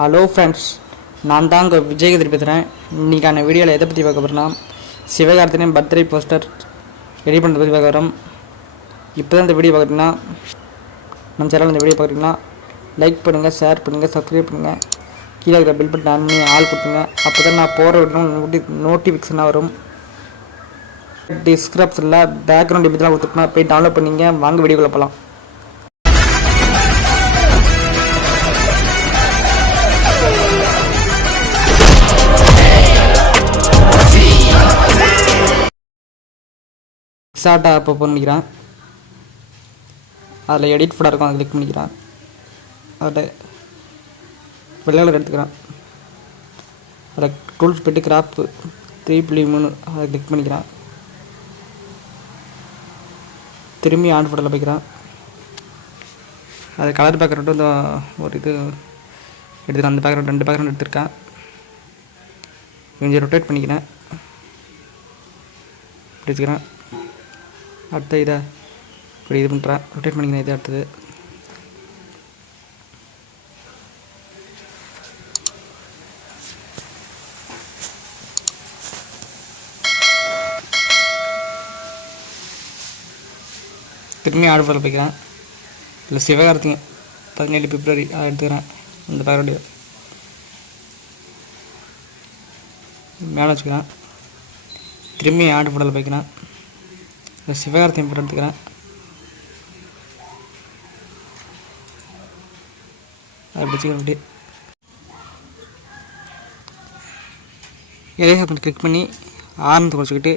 Hello friends, நான் தான் உங்கள் விஜயகதிரி பேசுகிறேன். இன்றைக்கான வீடியோவில் எதை பற்றி பார்க்க போகிறோம்னா, சிவகார்த்திகேயன் பர்த்டே போஸ்டர் ரெடி பண்ணுறத பற்றி பார்க்க வரோம். இப்போ தான் இந்த வீடியோ பார்க்குறீங்கன்னா, நம்ம சேனல் இந்த வீடியோ பார்க்குறீங்கன்னா லைக் பண்ணுங்கள், ஷேர் பண்ணுங்கள், சப்ஸ்கிரைப் பண்ணுங்கள், கீழே இருக்கிற பில் பட்டன் ஆன் பண்ணி ஆள் கொடுத்துங்க. அப்போ தான் நான் போகிற நோட்டிஃபிகேஷனாக வரும். டிஸ்கிரிப்ஷனில் பேக்ரவுண்ட் இப்படிலாம் கொடுத்துட்டுனா போய் டவுன்லோட் பண்ணிங்க. வாங்க வீடியோக்குள்ளே போகலாம். ஷார்ட்டாக இப்போ பண்ணிக்கிறேன். அதில் எடிட் ஃபோட்டோ இருக்கும், அதை கிளிக் பண்ணிக்கிறேன். அதில் வெள்ளை கலர் எடுத்துக்கிறேன். அதில் டூல்ஸ் போய்ட்டு கிராப்பு 3.3 அதை கிளிக் பண்ணிக்கிறேன். திரும்பி ஆன் ஃபோட்டோவில் போய்க்கிறேன். அது கலர் பேக்ரவுண்டு இந்த ஒரு இது எடுத்துக்கிறேன். அந்த பேக்ரவுண்ட் 2 பேக்ரவுண்ட் எடுத்துருக்கேன். கொஞ்சம் ரொட்டேட் பண்ணிக்கிறேன். எடுத்துக்கிறேன். அடுத்த இதை இப்படி இது பண்ணுறேன், ரொட்டேட் பண்ணிக்கிறேன். இது அடுத்தது திரும்பி ஆர்டர் பண்ண போய்க்கிறேன். இல்லை சிவகார்த்திகேயன் 17 பிப்ரவரி அதை எடுத்துக்கிறேன். அந்த பேரோடைய மேலே வச்சுக்கிறேன். திரும்பி ஆர்டர் ஃபோட்டோவில் போய்க்கிறேன். இல்லை சிவகார்த்திகேயன் ஃபோட்டோ எடுத்துக்கிறேன். அதை வச்சுக்கிறேன். அப்படி எரேஸ் பண்ணி கிளிக் பண்ணி ஆரம்பத்தை குறைச்சிக்கிட்டு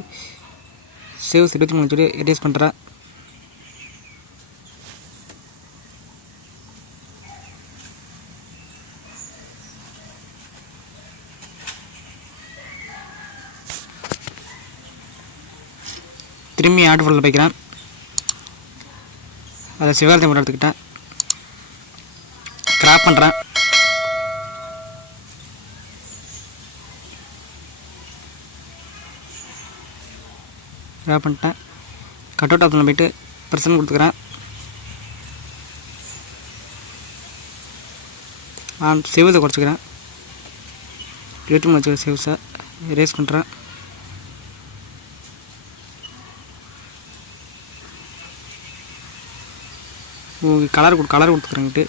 சேவ்ஸ் 23 வச்சுட்டு எரேஸ் பண்ணுறேன். திரும்பி ஆர்டர் ஃபோட்டோவில் போய்க்கிறேன். அதை சிவகார்த்திகேயன் ஃபோட்டோ எடுத்துக்கிட்டேன். கிராப் பண்ணுறேன். கிராப் பண்ணிட்டேன். கட் அவுட் ஆப்ஷனில் போய்ட்டு ப்ரெசன்ட் கொடுத்துக்கிறேன். சேவ்ஸை குறைச்சிக்கிறேன். 23 வச்சுக்கிறேன். சேவ்ஸை எரேஸ் பண்ணுறேன். கலர் கொடுத்துக்கிறேங்கிட்டு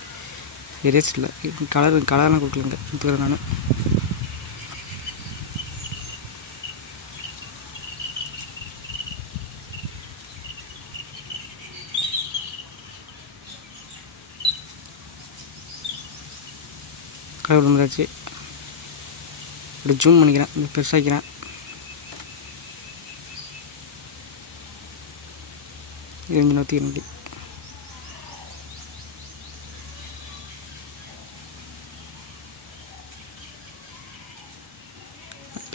எரேஸ் இல்லை, கலர்லாம் கொடுக்கலங்க, கொடுத்துக்கிறேன் நான். கலர் வந்துடாச்சு. இப்படி ஜூம் பண்ணிக்கிறேன், பெருசாக்கிறேன். இது கொஞ்சம் நோத்திக்கிறேன். அப்படி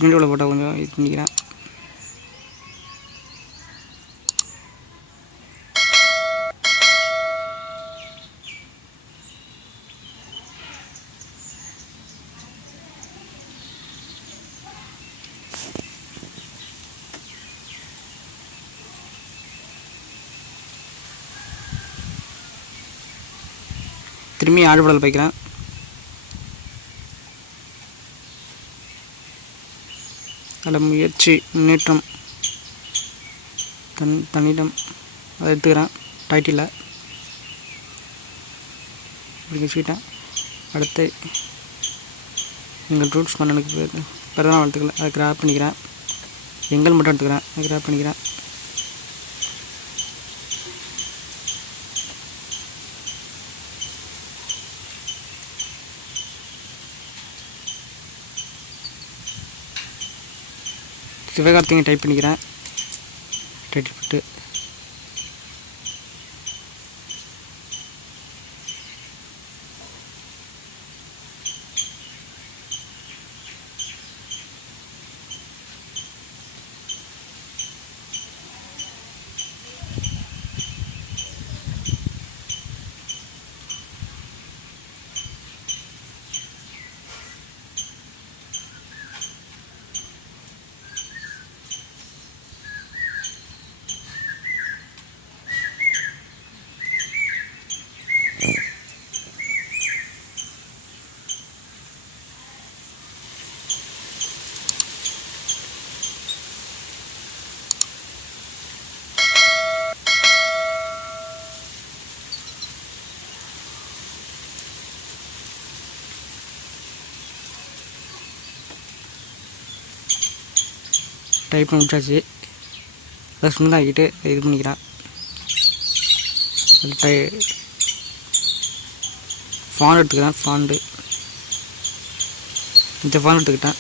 பின்னாடி உள்ள ஃபோட்டோ கொஞ்சம் இது பண்ணிக்கிறேன். திரும்பி ஆர்டர் ஃபோட்டோவில் போய்க்கிறேன். அதில் முயற்சி முன்னேற்றம் தன்னிடம் அதை எடுத்துக்கிறேன். டைட்டில் இப்படி வச்சுக்கிட்டேன். அடுத்து எங்கள் ரூட்ஸ் மன்னனுக்கு பிறந்தநாள் வாழ்த்துக்கள் அதை கிராப் பண்ணிக்கிறேன். எங்கள் மட்டும் எடுத்துக்கிறேன். அதை கிராப் பண்ணிக்கிறேன். சிவகார்த்திகேயன் டைப் பண்ணிக்கிறேன். டைட்டில் போட்டு டைப் பண்ணி விட்டாச்சு. அதை ஸ்மூத்தாக்கிட்டு இது பண்ணிக்கிறேன். ஃபாண்ட் எடுத்துக்கிறேன். இந்த ஃபாண்ட் எடுத்துக்கிட்டேன்.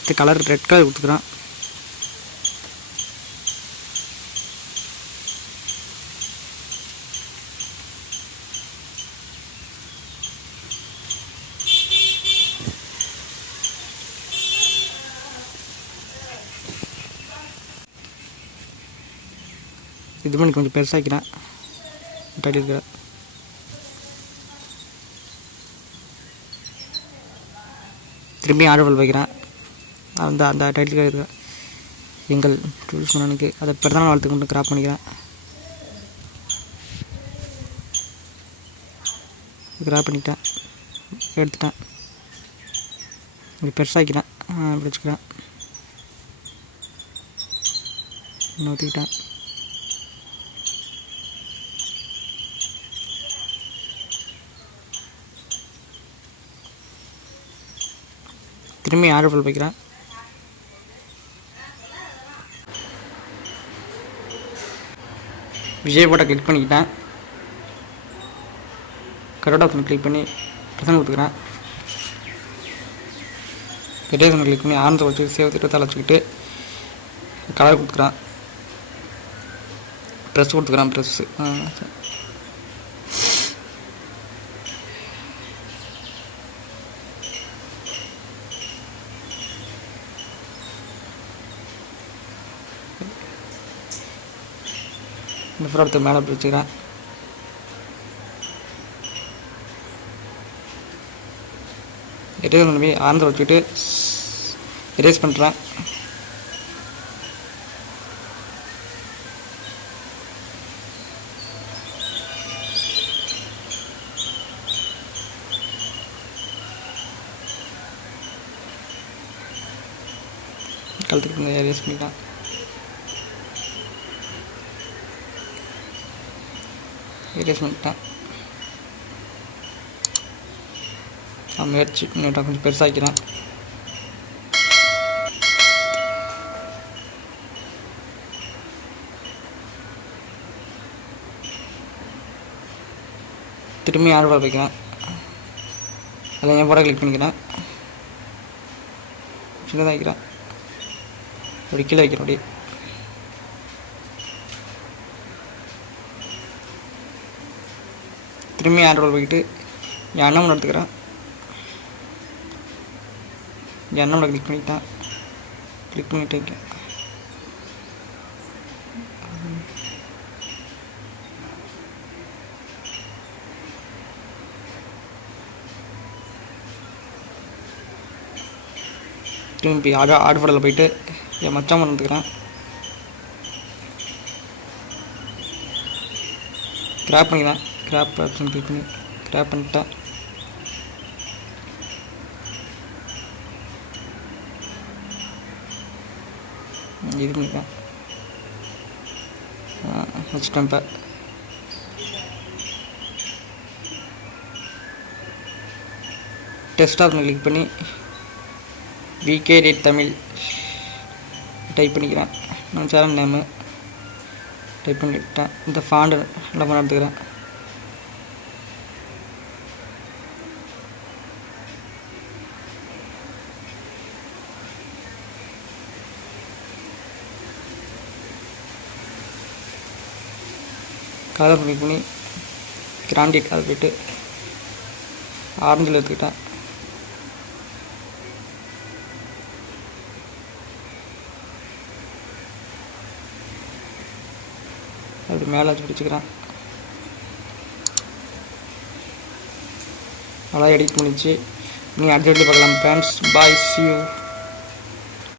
இந்த கலர் ரெட் கலர் கொடுத்துக்கிறேன். இது பண்ணி கொஞ்சம் பெருசாக்கிறேன். டைட்டில் திரும்பி ஆர்டர் வைக்கிறேன். அந்த டைட்டில் இருக்கிற எங்கள் டூல்ஸ் மன்னனுக்கு அதை பிறந்தநாள் வாழ்த்துக்கு மட்டும் கிராப் பண்ணிக்கிறேன். கிராப் பண்ணிட்டேன், எடுத்துட்டேன். இப்படி பெருசாக்கிறேன். இப்படி வச்சுக்கிறேன். ஊற்றிக்கிட்டேன். திரும்பி ஆர்டர் வைக்கிறேன். விஜய் போட்ட கிளிக் பண்ணிக்கிட்டேன். கரோட் ஆப்ஷன் கிளிக் பண்ணி ப்ரெசன்ட் கொடுத்துக்கிறேன். எரேசன் கிளிக் பண்ணி ஆரஞ்சு வச்சு சேவ் திட்டத்தால் வச்சுக்கிட்டு கலர் கொடுத்துக்கிறேன். ப்ரெஸ் கொடுத்துக்கிறேன். ப்ரெஸ்ஸு இந்த ஃபோட்டோத்துக்கு மேலே பிடிச்சிக்கிறேன். எரேஸ் பண்ணி ஆரஞ்சு வச்சுக்கிட்டு எரேஸ் பண்ணுறேன். கழுத்துக்கு எரேஸ் பண்ணிட்டேன். எரேஸ் பண்ணிட்டேன். முயற்சி நீட்டாக கொஞ்சம் பெருசாக்கிறேன். திரும்பி ஆர்டர் வைக்கிறேன். அதில் என் போட கிளிக் பண்ணிக்கிறேன். சின்னதாக வைக்கிறேன். அப்படி கீழே வைக்கிறேன். அப்படி திரும்பி ஆர்டர் போய்கிட்டு என் அண்ணன் எடுத்துக்கிறேன். என் அண்ணன் கிளிக் பண்ணிட்டேன். கிளிக் பண்ணிட்டு இருக்கேன். திரும்பி ஆர்டர் ஃபோட்டோவில் போயிட்டு என் மச்சான் எடுத்துக்கிறேன். கிராப் பண்ணிக்கிறேன். கிராப் ஆப்ஷன் கிளிக் பண்ணி கிராப் பண்ணிட்டேன். இது பண்ணிக்கிறேன். வச்சுட்டேன். இப்போ டெஸ்ட் ஆப்ஷன் கிளிக் பண்ணி விகே ரேட் தமிழ் டைப் பண்ணிக்கிறேன். நம்ம சேனல் நேமு டைப் பண்ணிவிட்டேன். இந்த ஃபாண்டு நல்லா பண்ண எடுத்துக்கிறேன். கலர் கிளிக் பண்ணி கிராண்டிட் அதை போய்ட்டு ஆரஞ்சில் எடுத்துக்கிட்டேன். அப்படி மேலே வச்சு பிடிச்சிக்கிறேன். நல்லா எடிட் பண்ணிச்சு. நீங்கள் அடுத்த வீடியோ பார்க்கலாம். Friends, bye, see you.